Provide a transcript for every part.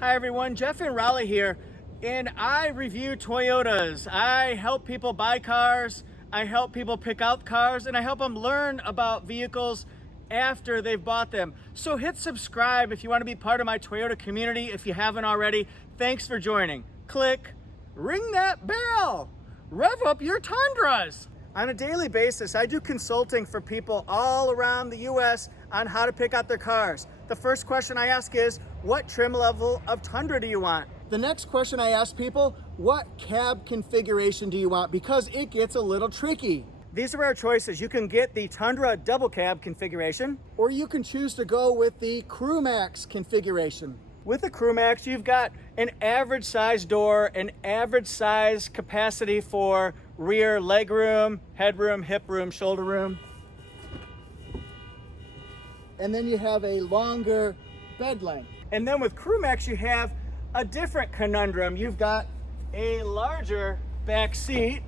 Hi everyone, Jeff and Raleigh here, and I review Toyotas. I help people buy cars, I help people pick out cars, and I help them learn about vehicles after they've bought them. So hit subscribe if you want to be part of my Toyota community if you haven't already. Thanks for joining. Click, ring that bell, rev up your Tundras. On a daily basis, I do consulting for people all around the US on how to pick out their cars. The first question I ask is, what trim level of Tundra do you want? The next question I ask people, what cab configuration do you want? Because it gets a little tricky. These are our choices. You can get the Tundra double cab configuration, or you can choose to go with the CrewMax configuration. With the CrewMax, you've got an average size door, an average size capacity for rear leg room, headroom, hip room, shoulder room. And then you have a longer bed length. And then with CrewMax, you have a different conundrum. You've got a larger back seat,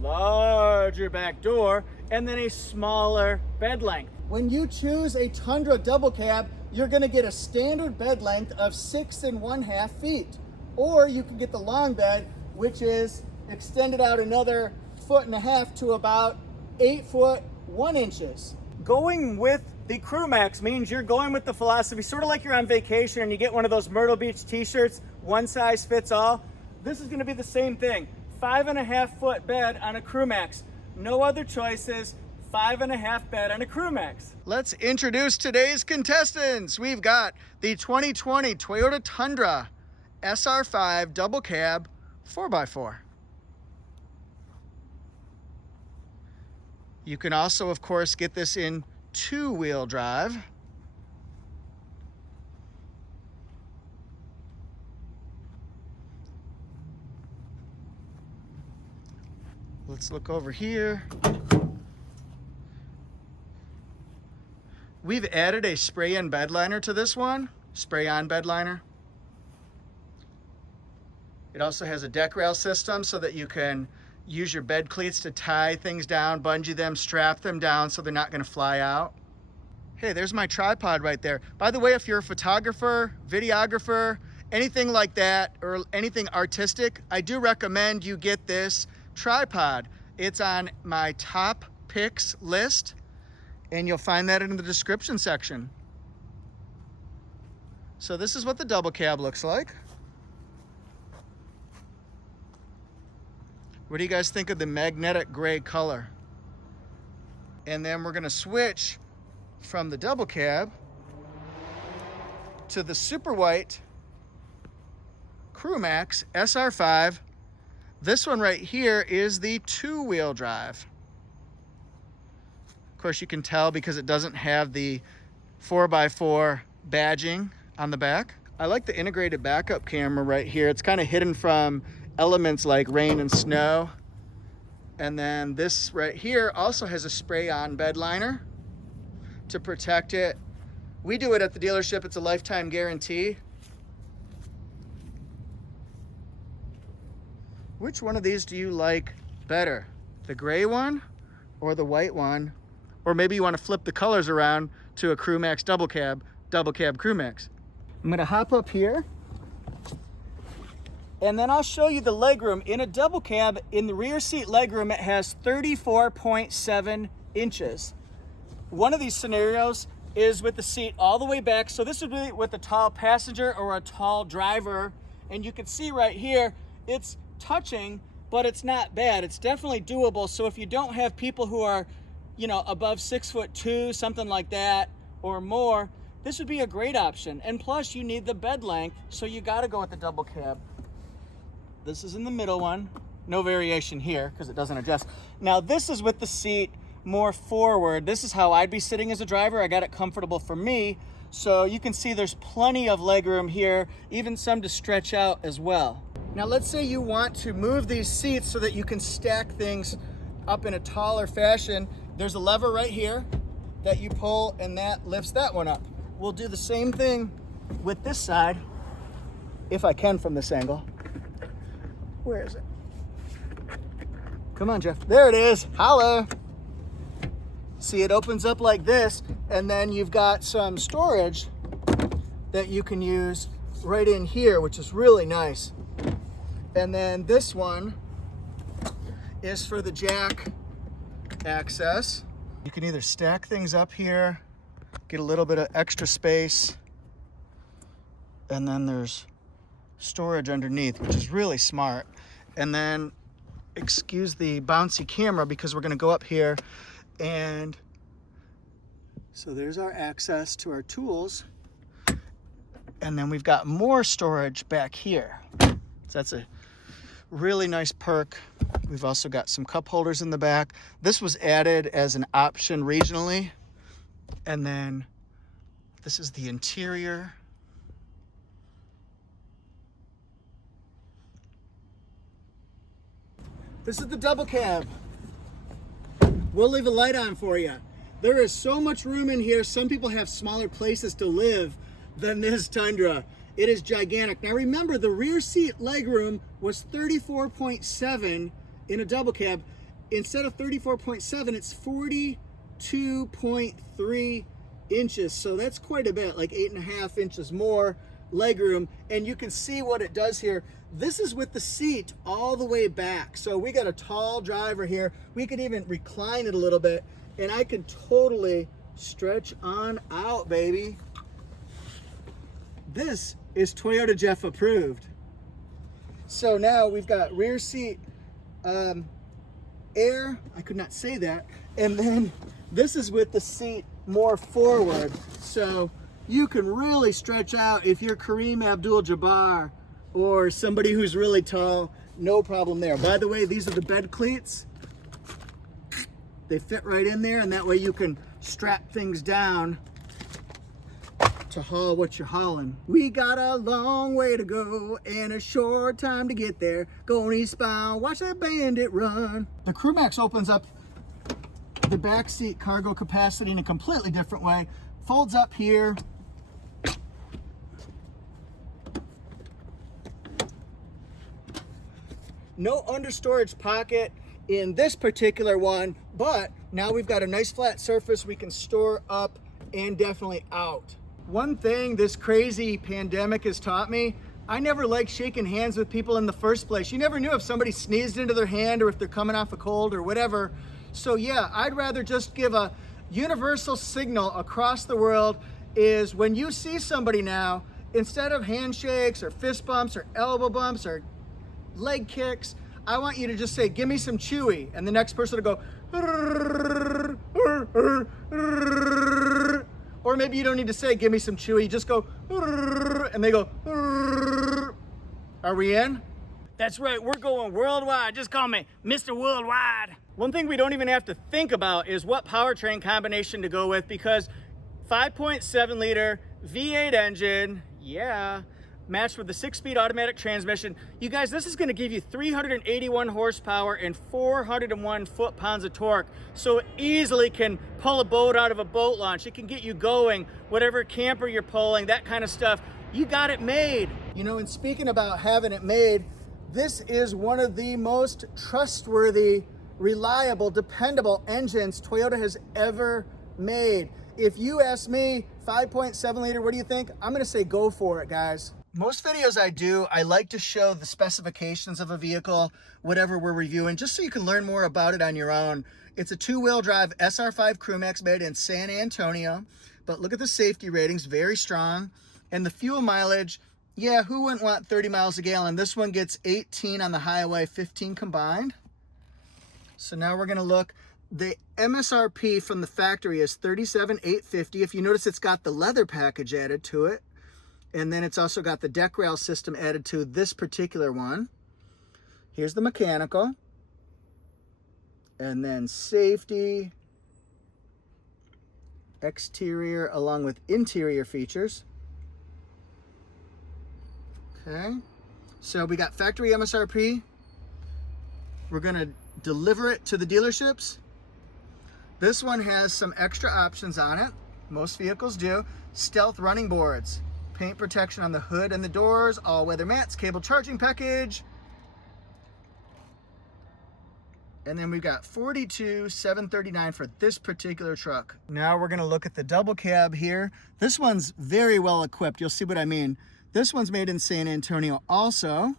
larger back door, and then a smaller bed length. When you choose a Tundra double cab, you're gonna get a standard bed length of 6.5 feet. Or you can get the long bed, which is extended out another 1.5 feet to about 8 foot 1 inches. Going with the CrewMax means you're going with the philosophy, sort of like you're on vacation and you get one of those Myrtle Beach t-shirts, one size fits all. This is gonna be the same thing. 5.5 foot bed on a CrewMax. No other choices. 5.5 bed on a CrewMax. Let's introduce today's contestants. We've got the 2020 Toyota Tundra SR5 double cab 4x4. You can also, of course, get this in 2-wheel drive. Let's look over here. We've added a spray-in bed liner to this one, spray-on bed liner. It also has a deck rail system so that you can use your bed cleats to tie things down, bungee them, strap them down so they're not gonna fly out. Hey, there's my tripod right there. By the way, if you're a photographer, videographer, anything like that, or anything artistic, I do recommend you get this tripod. It's on my top picks list, and you'll find that in the description section. So this is what the double cab looks like. What do you guys think of the magnetic gray color? And then we're gonna switch from the double cab to the super white CrewMax SR5. This one right here is the 2-wheel drive. Of course, you can tell because it doesn't have the 4x4 badging on the back. I like the integrated backup camera right here. It's kind of hidden from elements like rain and snow. And then this right here also has a spray-on bed liner to protect it. We do it at the dealership. It's a lifetime guarantee. Which one of these do you like better? The gray one or the white one? Or maybe you want to flip the colors around to a CrewMax double cab CrewMax. I'm gonna hop up here, and then I'll show you the legroom. In a double cab, in the rear seat legroom, it has 34.7 inches. One of these scenarios is with the seat all the way back. So this would be with a tall passenger or a tall driver. And you can see right here, it's touching, but it's not bad. It's definitely doable. So if you don't have people who are, you know, above 6'2", something like that, or more, this would be a great option. And plus you need the bed length, so you gotta go with the double cab. This is in the middle one. No variation here because it doesn't adjust. Now this is with the seat more forward. This is how I'd be sitting as a driver. I got it comfortable for me. So you can see there's plenty of legroom here, even some to stretch out as well. Now let's say you want to move these seats so that you can stack things up in a taller fashion. There's a lever right here that you pull and that lifts that one up. We'll do the same thing with this side, if I can from this angle. Where is it? Come on, Jeff. There it is. Holla. See, it opens up like this, and then you've got some storage that you can use right in here, which is really nice. And then this one is for the jack access. You can either stack things up here, get a little bit of extra space, and then there's storage underneath, which is really smart. And then, excuse the bouncy camera because we're gonna go up here, and so there's our access to our tools. And then we've got more storage back here. So that's a really nice perk. We've also got some cup holders in the back. This was added as an option regionally. And then this is the interior. This is the double cab. We'll leave a light on for you. There is so much room in here. Some people have smaller places to live than this Tundra. It is gigantic. Now remember, the rear seat legroom was 34.7 in a double cab. Instead of 34.7, it's 42.3 inches. So that's quite a bit, like 8.5 inches more legroom. And you can see what it does here. This is with the seat all the way back. So we got a tall driver here. We could even recline it a little bit, and I could totally stretch on out, baby. This is Toyota Jeff approved. So now we've got rear seat air, I could not say that, and then this is with the seat more forward, so you can really stretch out if you're Kareem Abdul-Jabbar or somebody who's really tall. No problem there. By the way, these are the bed cleats. They fit right in there, and that way you can strap things down to haul what you're hauling. We got a long way to go and a short time to get there. Going eastbound, watch that bandit run. The CrewMax opens up the back seat cargo capacity in a completely different way. Folds up here. No understorage pocket in this particular one, but now we've got a nice flat surface we can store up and definitely out. One thing this crazy pandemic has taught me, I never liked shaking hands with people in the first place. You never knew if somebody sneezed into their hand or if they're coming off a cold or whatever. So yeah, I'd rather just give a universal signal across the world is when you see somebody now, instead of handshakes or fist bumps or elbow bumps or leg kicks, I want you to just say, give me some Chewy. And the next person will go, or maybe you don't need to say, give me some Chewy, just go, and they go, are we in? That's right, we're going worldwide. Just call me Mr. Worldwide. One thing we don't even have to think about is what powertrain combination to go with, because 5.7 liter V8 engine, yeah, matched with the 6-speed automatic transmission. You guys, this is gonna give you 381 horsepower and 401 foot-pounds of torque. So it easily can pull a boat out of a boat launch. It can get you going, whatever camper you're pulling, that kind of stuff. You got it made. You know, and speaking about having it made, this is one of the most trustworthy, reliable, dependable engines Toyota has ever made. If you ask me, 5.7 liter, what do you think? I'm gonna say go for it, guys. Most videos I do, I like to show the specifications of a vehicle, whatever we're reviewing, just so you can learn more about it on your own. It's a 2-wheel drive SR5 CrewMax made in San Antonio, but look at the safety ratings, very strong. And the fuel mileage, yeah, who wouldn't want 30 miles a gallon? This one gets 18 on the highway, 15 combined. So now we're gonna look. The MSRP from the factory is $37,850. If you notice, it's got the leather package added to it. And then it's also got the deck rail system added to this particular one. Here's the mechanical. And then safety, exterior, along with interior features. Okay. So we got factory MSRP. We're gonna deliver it to the dealerships. This one has some extra options on it. Most vehicles do. Stealth running boards. Paint protection on the hood and the doors, all-weather mats, cable charging package. And then we've got $42,739 for this particular truck. Now we're gonna look at the double cab here. This one's very well equipped. You'll see what I mean. This one's made in San Antonio also.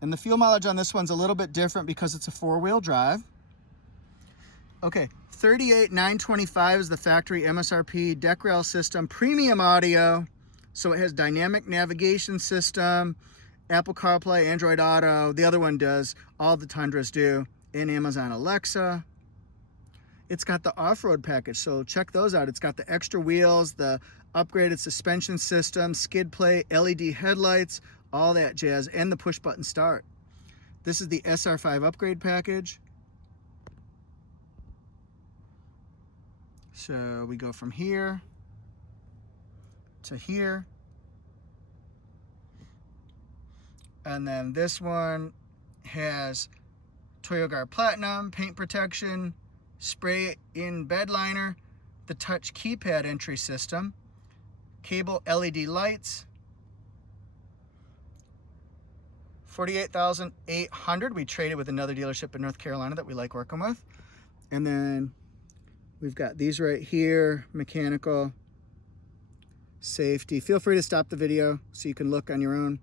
And the fuel mileage on this one's a little bit different because it's a 4-wheel drive. Okay, 38,925 is the factory MSRP, deck rail system, premium audio. So it has dynamic navigation system, Apple CarPlay, Android Auto. The other one does, all the Tundras do, and Amazon Alexa. It's got the off-road package, so check those out. It's got the extra wheels, the upgraded suspension system, skid plate, LED headlights, all that jazz, and the push-button start. This is the SR5 upgrade package. So we go from here to here. And then this one has Toyoguard Platinum, paint protection, spray in bed liner, the touch keypad entry system, cable LED lights, 48,800. We traded with another dealership in North Carolina that we like working with. And then we've got these right here, mechanical, safety. Feel free to stop the video so you can look on your own.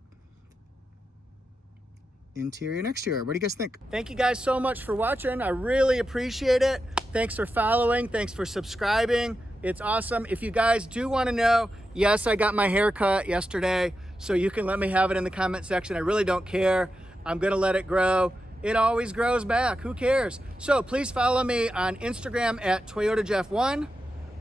Interior and exterior. What do you guys think? Thank you guys so much for watching. I really appreciate it. Thanks for following. Thanks for subscribing. It's awesome. If you guys do want to know, yes, I got my hair cut yesterday, so you can let me have it in the comment section. I really don't care. I'm going to let it grow. It always grows back. Who cares? So please follow me on Instagram at ToyotaJeff1.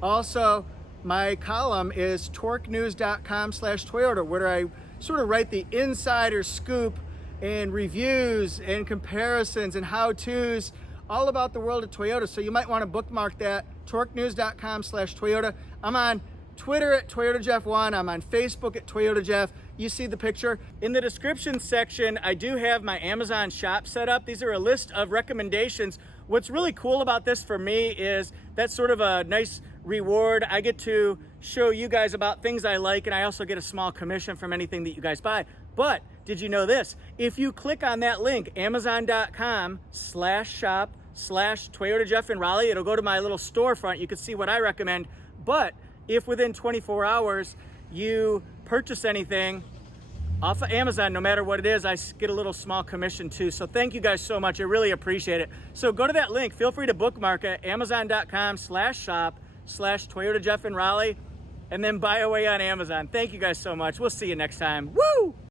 Also, my column is torquenews.com/Toyota, where I sort of write the insider scoop and reviews and comparisons and how-tos all about the world of Toyota. So you might want to bookmark that, torquenews.com/Toyota. I'm on Twitter at ToyotaJeff1. I'm on Facebook at ToyotaJeff. You see the picture. In the description section, I do have my Amazon shop set up. These are a list of recommendations. What's really cool about this for me is that's sort of a nice reward. I get to show you guys about things I like, and I also get a small commission from anything that you guys buy. But did you know this? If you click on that link, amazon.com/shop/ToyotaJeff in Raleigh, it'll go to my little storefront. You can see what I recommend. But if within 24 hours you purchase anything off of Amazon, no matter what it is, I get a little small commission too. So thank you guys so much. I really appreciate it. So go to that link. Feel free to bookmark it, amazon.com/shop/ToyotaJeff in Raleigh, and then buy away on Amazon. Thank you guys so much. We'll see you next time. Woo!